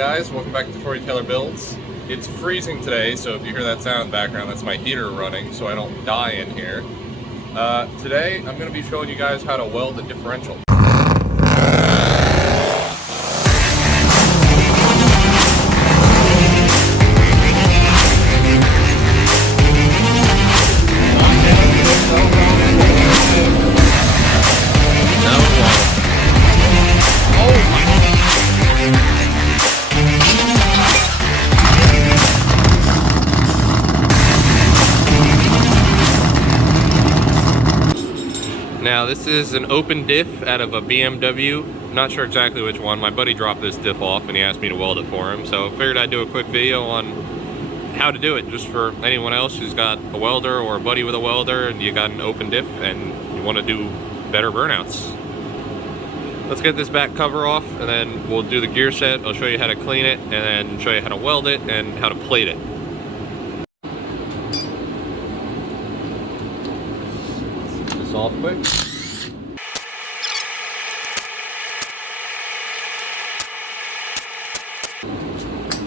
guys, welcome back to Taylor Builds. It's freezing today, so if you hear that sound in the background, that's my heater running so I don't die in here. Today I'm going to be showing you guys how to weld a differential. Now this is an open diff out of a BMW. Not sure exactly which one. My buddy dropped this diff off and he asked me to weld it for him. So I figured I'd do a quick video on how to do it, just for anyone else who's got a welder or a buddy with a welder and you got an open diff and you want to do better burnouts. Let's get this back cover off and then we'll do the gear set. I'll show you how to clean it and then show you how to weld it and how to plate it. This off quick.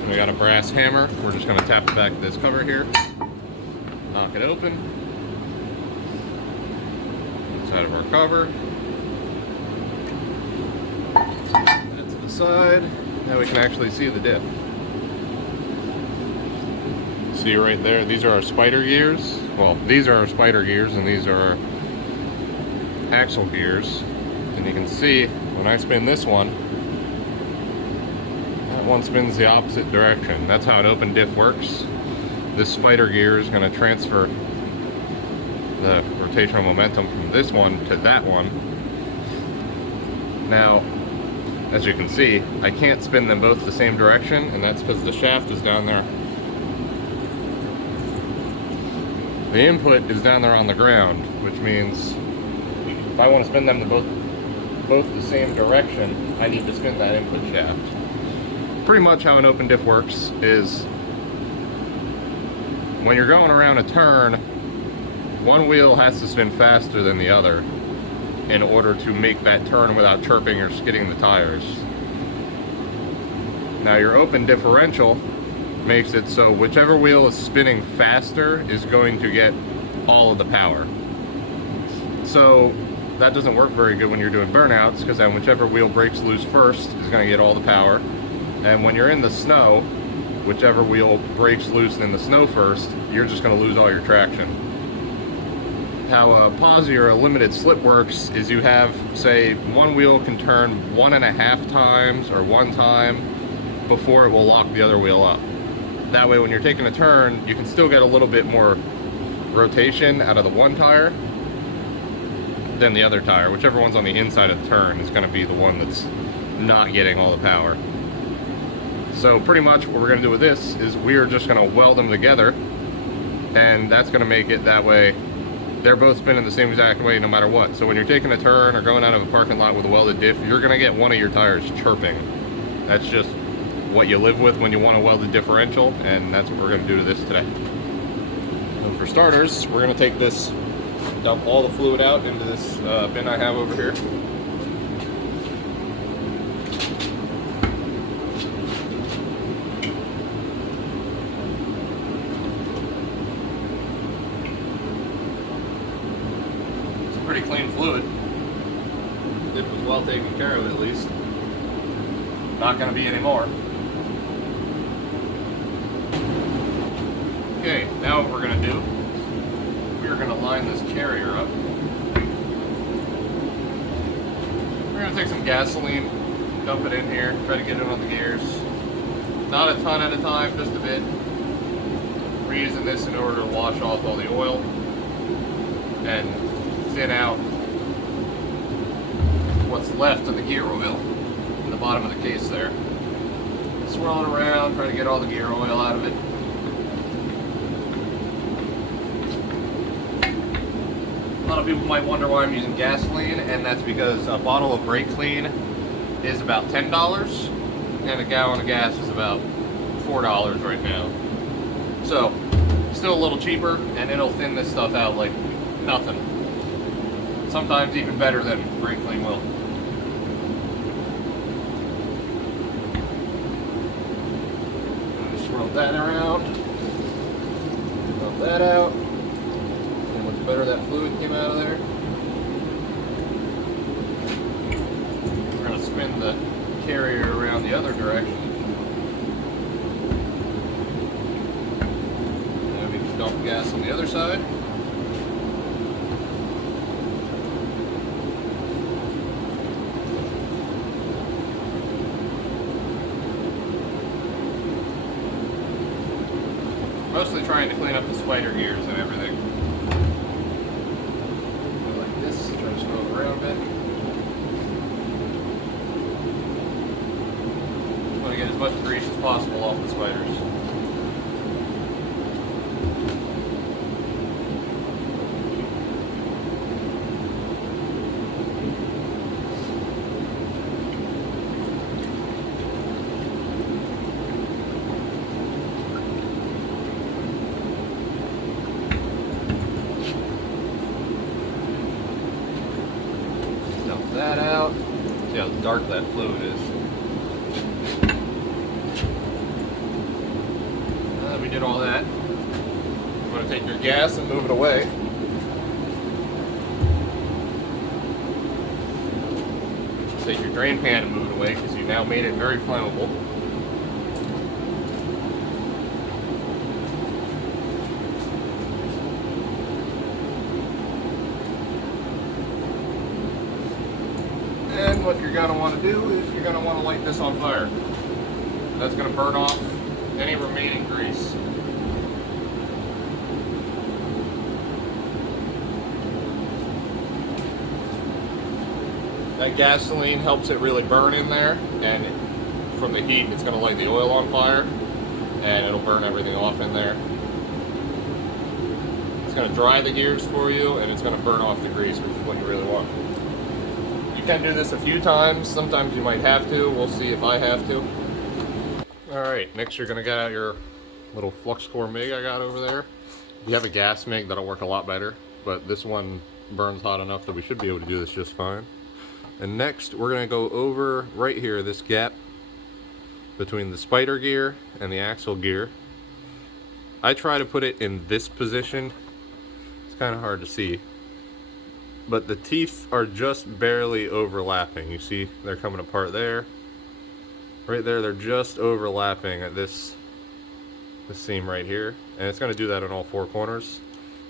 We got a brass hammer. We're just going to tap the back of this cover here, knock it open, inside of our cover, put it to the side. Now we can actually see the diff. See right there, these are our spider gears. Well, these are our spider gears and these are our axle gears. And you can see when I spin this one, one spins the opposite direction. That's how an open diff works. This spider gear is going to transfer the rotational momentum from this one to that one. Now, as you can see, I can't spin them both the same direction, and that's because the shaft is down there. The input is down there on the ground, which means if I want to spin them both the same direction, I need to spin that input shaft. Pretty much how an open diff works is when you're going around a turn, one wheel has to spin faster than the other in order to make that turn without chirping or skidding the tires. Now your open differential makes it so whichever wheel is spinning faster is going to get all of the power. So that doesn't work very good when you're doing burnouts, because then whichever wheel breaks loose first is going to get all the power. And when you're in the snow, whichever wheel breaks loose in the snow first, you're just going to lose all your traction. How a posi or a limited slip works is you have, say, one wheel can turn 1.5 times or 1 time before it will lock the other wheel up. That way when you're taking a turn, you can still get a little bit more rotation out of the one tire than the other tire. Whichever one's on the inside of the turn is going to be the one that's not getting all the power. So pretty much what we're going to do with this is we're just going to weld them together, and that's going to make it that way they're both spinning the same exact way no matter what. So when you're taking a turn or going out of a parking lot with a welded diff, you're going to get one of your tires chirping. That's just what you live with when you want to weld a differential, and that's what we're going to do to this today. So for starters, we're going to take this, dump all the fluid out into this bin I have over here. Pretty clean fluid. It was well taken care of, at least. Not going to be any more. Okay, now what we're going to do, we're going to line this carrier up. We're going to take some gasoline, dump it in here, try to get it on the gears. Not a ton at a time, just a bit. We're using this in order to wash off all the oil and thin out what's left of the gear oil in the bottom of the case there. Swirl it around, try to get all the gear oil out of it. A lot of people might wonder why I'm using gasoline, and that's because a bottle of brake clean is about $10 and a gallon of gas is about $4 right now. So still a little cheaper, and it'll thin this stuff out like nothing. Sometimes even better than brake clean will. Flip that around. Dump that out. See how much better that fluid came out of there. We're going to spin the carrier around the other direction. And we can dump gas on the other side. Mostly trying to clean up the spider gears and everything. Go like this, try to swirl it around a bit. Just want to get as much grease as possible off the spiders. That out. See how dark that fluid is. Now that we did all that, you want to take your gas and move it away. Take your drain pan and move it away because you now made it very flammable. And what you're going to want to do is you're going to want to light this on fire. That's going to burn off any remaining grease. That gasoline helps it really burn in there, and from the heat it's going to light the oil on fire and it'll burn everything off in there. It's going to dry the gears for you and it's going to burn off the grease, which is what you really want. You can do this a few times. Sometimes you might have to. We'll see if I have to. Alright, next you're going to get out your little flux core MIG I got over there. If you have a gas MIG, that'll work a lot better, but this one burns hot enough that we should be able to do this just fine. And next we're going to go over right here, this gap between the spider gear and the axle gear. I try to put it in this position. It's kind of hard to see, but the teeth are just barely overlapping. You see they're coming apart there. Right there, they're just overlapping at this seam right here, and it's going to do that on all four corners.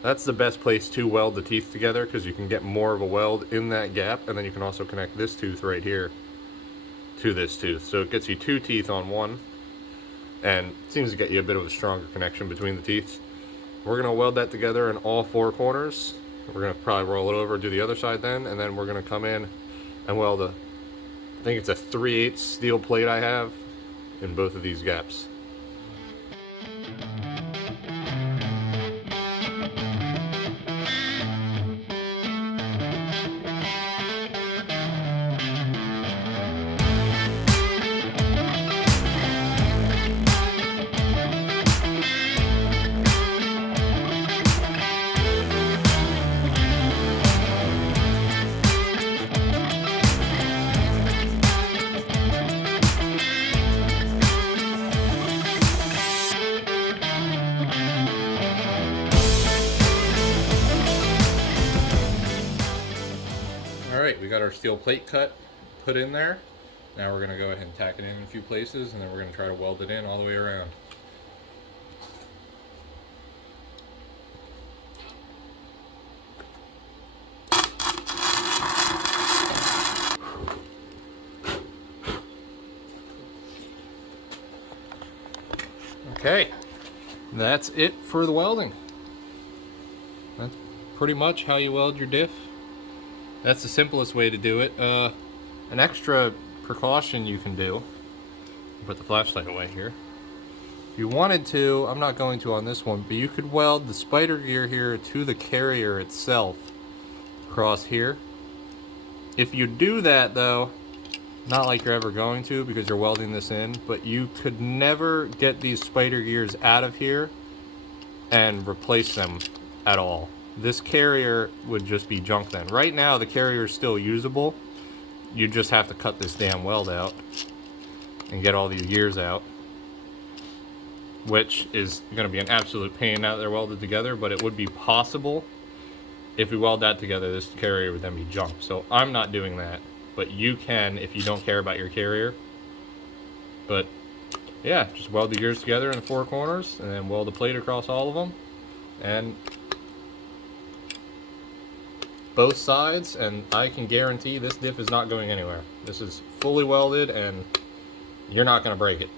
That's the best place to weld the teeth together because you can get more of a weld in that gap, and then you can also connect this tooth right here to this tooth. So it gets you two teeth on one, and it seems to get you a bit of a stronger connection between the teeth. We're going to weld that together in all four corners. We're going to probably roll it over, do the other side then, and then we're going to come in and weld a, I think it's a 3/8 steel plate I have in both of these gaps. Alright, we got our steel plate put in there. Now we're going to go ahead and tack it in a few places, and then we're going to try to weld it in all the way around. Okay, that's it for the welding. That's pretty much how you weld your diff. That's the simplest way to do it. An extra precaution you can do, put the flashlight away here. If you wanted to, I'm not going to on this one, but you could weld the spider gear here to the carrier itself across here. If you do that though, not like you're ever going to because you're welding this in, but you could never get these spider gears out of here and replace them at all. This carrier would just be junk then. Right now the carrier is still usable. You just have to cut this damn weld out and get all these gears out. which is going to be an absolute pain now that they're welded together, but it would be possible if we weld that together. This carrier would then be junk. So I'm not doing that, but you can if you don't care about your carrier. But yeah, just weld the gears together in the four corners and then weld a plate across all of them, and both sides, and I can guarantee this diff is not going anywhere. This is fully welded and you're not going to break it.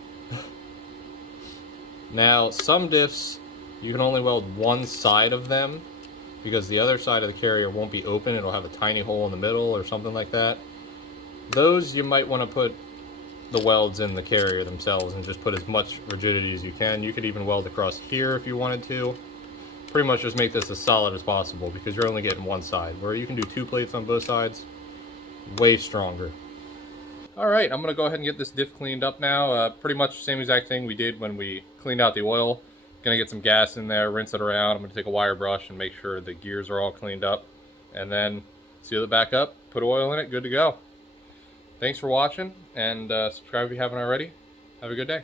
Now, some diffs, you can only weld one side of them because the other side of the carrier won't be open. It'll have a tiny hole in the middle or something like that. Those you might want to put the welds in the carrier themselves and just put as much rigidity as you can. You could even weld across here if you wanted to. Pretty much just make this as solid as possible because you're only getting one side, where you can do two plates on both sides. Way stronger. Alright, I'm going to go ahead and get this diff cleaned up now. Pretty much the same exact thing we did when we cleaned out the oil. Going to get some gas in there, rinse it around. I'm going to take a wire brush and make sure the gears are all cleaned up. And then seal it back up, put oil in it, good to go. Thanks for watching, and subscribe if you haven't already. Have a good day.